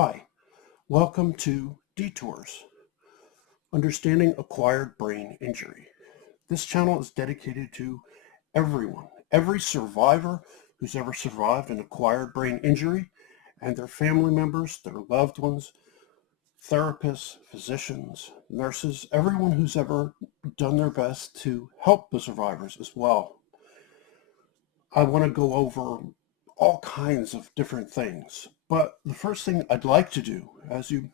Hi, welcome to Detours, Understanding Acquired Brain Injury. This channel is dedicated to everyone, every survivor who's ever survived an acquired brain injury, and their family members, their loved ones, therapists, physicians, nurses, everyone who's ever done their best to help the survivors as well. I want to go over all kinds of different things, but the first thing I'd like to do, as you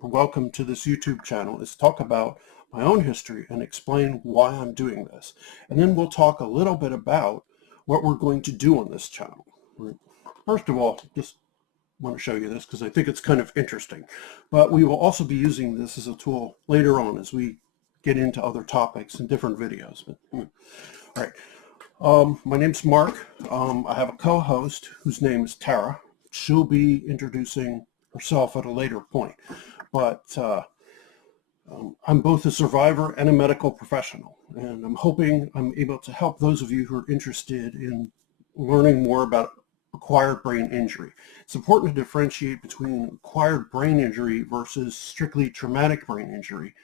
welcome to this YouTube channel, is talk about my own history and explain why I'm doing this. And then we'll talk a little bit about what we're going to do on this channel. First of all, just want to show you this because I think it's kind of interesting. But we will also be using this as a tool later on as we get into other topics in different videos. All right. My name's Mark. I have a co-host whose name is Tara. She'll be introducing herself at a later point. But I'm both a survivor and a medical professional, and I'm hoping I'm able to help those of you who are interested in learning more about acquired brain injury. It's important to differentiate between acquired brain injury versus strictly traumatic brain injury.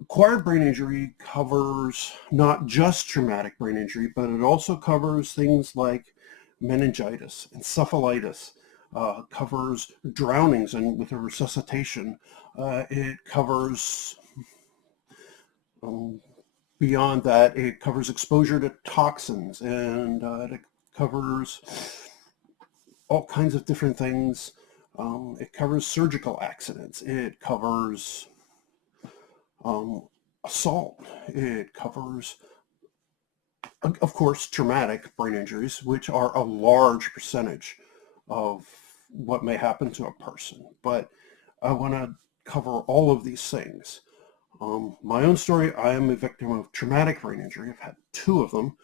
Acquired brain injury covers not just traumatic brain injury, but it also covers things like meningitis, encephalitis, covers drownings and with a resuscitation. It covers, beyond that, it covers exposure to toxins, and it covers all kinds of different things. It covers surgical accidents. It covers assault. It covers, of course, traumatic brain injuries, which are a large percentage of what may happen to a person. But I want to cover all of these things. My own story, I am a victim of traumatic brain injury. I've had two of them.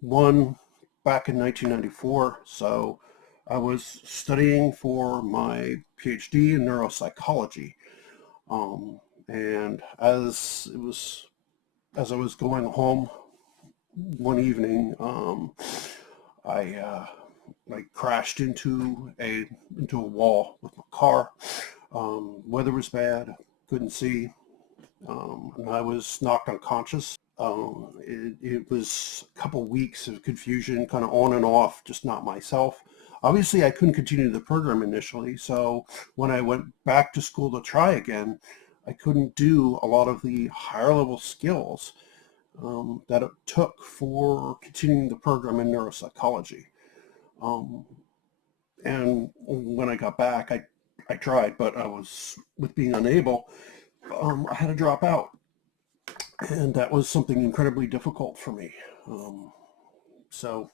One back in 1994. So I was studying for my PhD in neuropsychology. And as I was going home one evening, I crashed into a wall with my car. Weather was bad, couldn't see, and I was knocked unconscious. It was a couple weeks of confusion, kind of on and off, just not myself. Obviously, I couldn't continue the program initially, so when I went back to school to try again, I couldn't do a lot of the higher level skills that it took for continuing the program in neuropsychology. And when I got back, I tried, but I was, with being unable, I had to drop out. And that was something incredibly difficult for me. So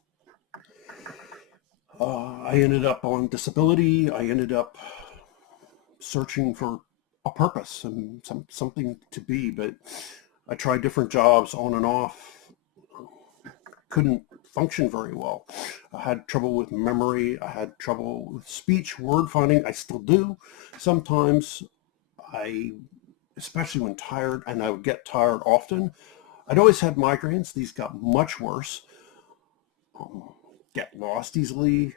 I ended up on disability. I ended up searching for a purpose and something to be, but I tried different jobs on and off, couldn't function very well. I had trouble with memory. I had trouble with speech, word finding. I still do. Sometimes especially when tired, and I would get tired often. I'd always had migraines. These got much worse. Get lost easily.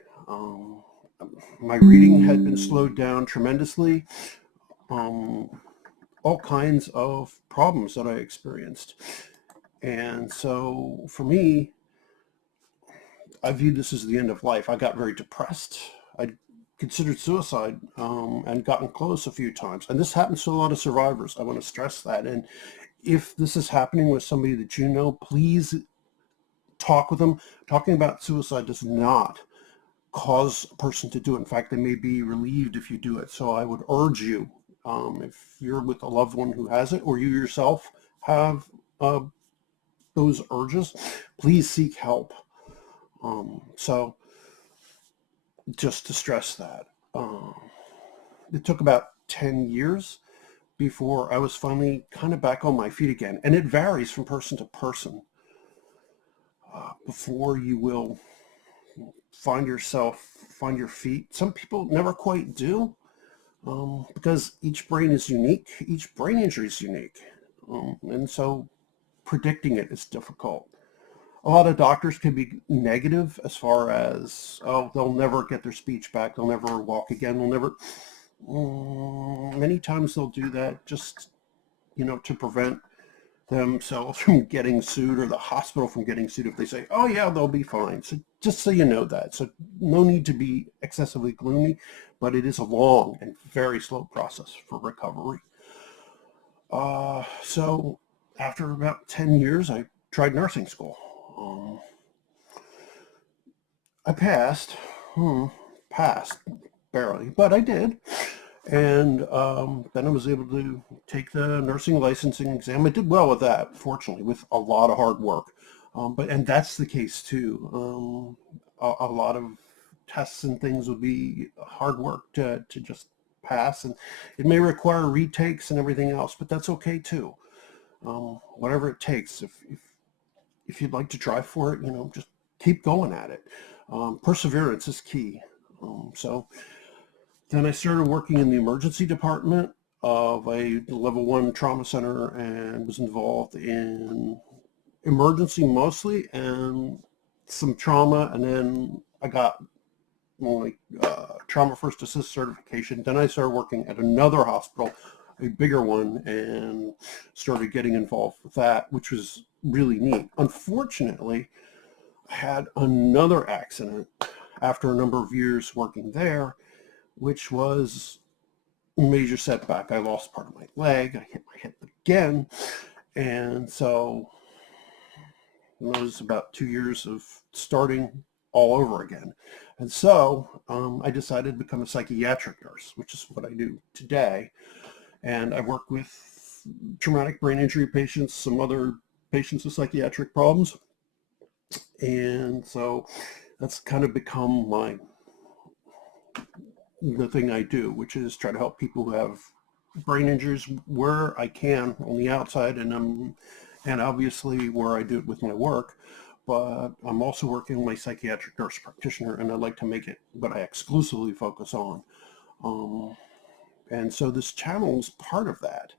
My reading had been slowed down tremendously. All kinds of problems that I experienced. And so for me, I viewed this as the end of life. I got very depressed. I considered suicide and gotten close a few times. And this happens to a lot of survivors. I want to stress that. And if this is happening with somebody that you know, please talk with them. Talking about suicide does not cause a person to do it. In fact, they may be relieved if you do it. So I would urge you, if you're with a loved one who has it, or you yourself have those urges, please seek help. So just to stress that. It took about 10 years before I was finally kind of back on my feet again. And it varies from person to person. Before you will find your feet. Some people never quite do, because each brain is unique. Each brain injury is unique. And so predicting it is difficult. A lot of doctors can be negative as far as, oh, they'll never get their speech back, they'll never walk again, they'll never. Many times they'll do that just, to prevent themselves from getting sued or the hospital from getting sued if they say, oh yeah, they'll be fine. So just so you know that. So no need to be excessively gloomy, but it is a long and very slow process for recovery. So after about 10 years, I tried nursing school. I passed, passed barely, but I did. And then I was able to take the nursing licensing exam. I did well with that, fortunately, with a lot of hard work. And that's the case too. A lot of tests and things would be hard work to just pass, and it may require retakes and everything else, but that's okay too. Whatever it takes. If you'd like to try for it, just keep going at it. Perseverance is key. So then I started working in the emergency department of a level 1 trauma center and was involved in emergency mostly and some trauma. And then I got my trauma first assist certification. Then I started working at another hospital, a bigger one, and started getting involved with that, which was really neat. Unfortunately, I had another accident after a number of years working there, which was a major setback. I lost part of my leg. I hit my hip again. And so it was about 2 years of starting all over again. And so I decided to become a psychiatric nurse, which is what I do today. And I work with traumatic brain injury patients, some other patients with psychiatric problems. And so that's kind of become the thing I do, which is try to help people who have brain injuries where I can on the outside, and obviously where I do it with my work. But I'm also working with my psychiatric nurse practitioner, and I'd like to make it what I exclusively focus on. And so this channel is part of that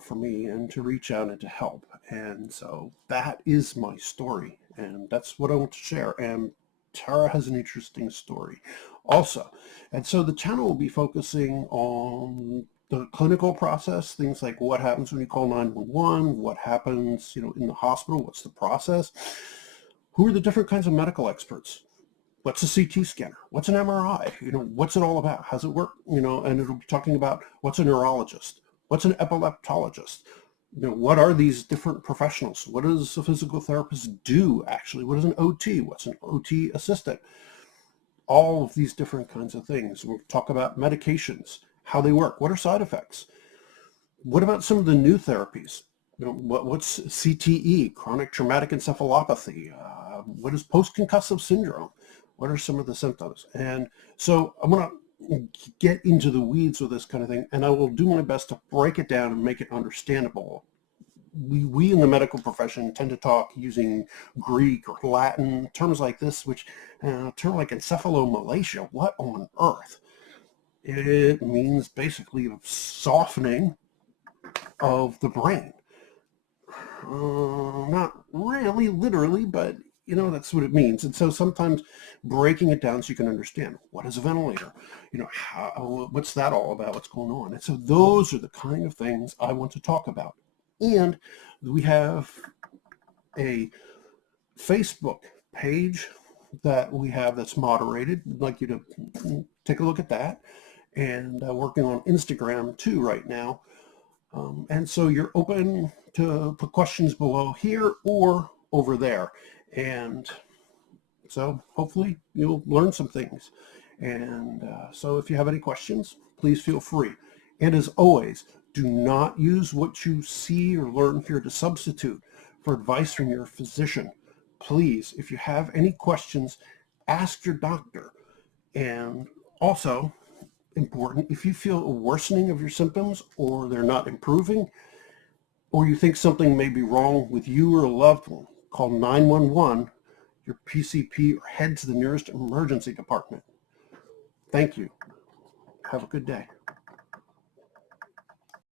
for me, and to reach out and to help. And so that is my story, and that's what I want to share. And Tara has an interesting story also. And so the channel will be focusing on the clinical process, things like what happens when you call 911, what happens, in the hospital, what's the process, who are the different kinds of medical experts, what's a CT scanner, what's an MRI, what's it all about, how's it work, and it'll be talking about what's a neurologist, what's an epileptologist, what are these different professionals? What does a physical therapist do, actually? What is an OT? What's an OT assistant? All of these different kinds of things. We'll talk about medications, how they work, what are side effects? What about some of the new therapies? What's CTE, chronic traumatic encephalopathy? What is post-concussive syndrome? What are some of the symptoms? And so I'm going to get into the weeds with this kind of thing, and I will do my best to break it down and make it understandable. We in the medical profession tend to talk using Greek or Latin, terms like this, which a term like encephalomalacia, what on earth? It means basically a softening of the brain. Not really literally, but that's what it means. And so sometimes breaking it down so you can understand, what is a ventilator? What's that all about? What's going on? And so those are the kind of things I want to talk about. And we have a Facebook page that we have that's moderated. I'd like you to take a look at that. And working on Instagram too right now. And so you're open to put questions below here or over there. And so hopefully you'll learn some things. And so if you have any questions, please feel free. And as always, do not use what you see or learn here to substitute for advice from your physician. Please, if you have any questions, ask your doctor. And also, important, if you feel a worsening of your symptoms or they're not improving, or you think something may be wrong with you or a loved one, call 911, your PCP, or head to the nearest emergency department. Thank you. Have a good day.